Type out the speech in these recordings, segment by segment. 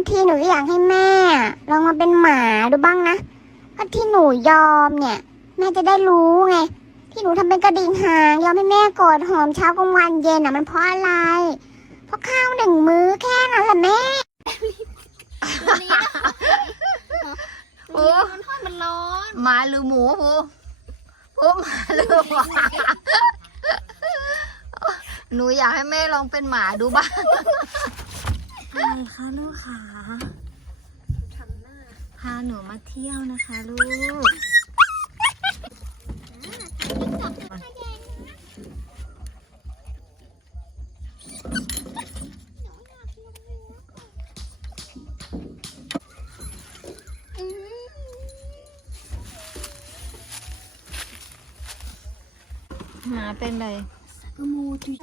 างทีหนูก็อยากให้แม่ลองมาเป็นหมาดูบ้างนะก็ที่หนูยอมเนี่ย แม่จะได้รู้ไง ที่หนูทำเป็นกระดิ่งหางยอมให้แม่กอดหอมเช้ากลางวันเย็นอะมันเพราะอะไร เพราะข้าวหนึ่งมื้อแค่นั้นแหละแม่โอ้มันร้อนหมาหรือหมูปูปูหมาหรือหมาหนูอยากให้แม่ลองเป็นหมาดูบ้าง ไรคะลูกขาทำหน้าพาหนูมาเที่ยวนะคะลูกหมาเป็นไรกมูจุย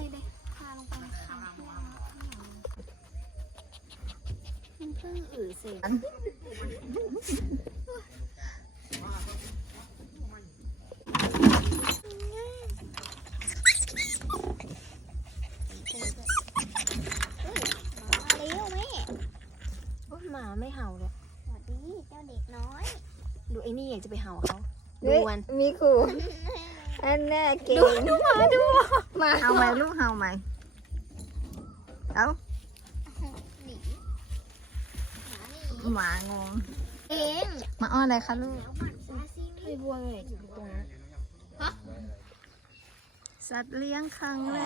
พิ่งอือเสร็จเร็วแม่โอ๊ยหมาไม่เห่าเลยสวัสดีเจ้าเด็กน้อย ดูไอ้นี่อยากจะไปเห่าเขาดูมันมีขู่อันแน่เก่งดูหมาดูหมาเอาไหมลูกเอาไหมเอา หมางง เองหมาอ้อนอะไรคะลูกไอ้บัวเลยอยู่ตรงนั้นสัตว์เลี้ยงครั้งแร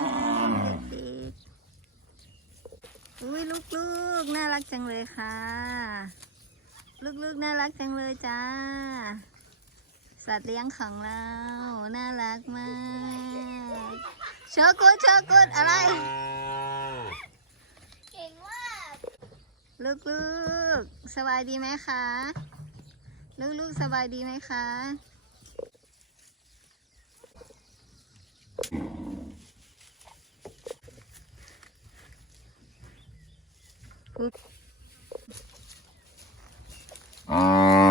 กเด็กๆอุ้ยลูกๆ น่ารักจังเลยค่ะ ลูกๆ น่ารักจังเลยจ้า สัตว์เลี้ยงของเรา น่ารักมากเชอกุดเชอกุดอะไร เก่งมาก ลูกๆ สบายดีไหมคะ ลูกๆ สบายดีไหมคะอ่า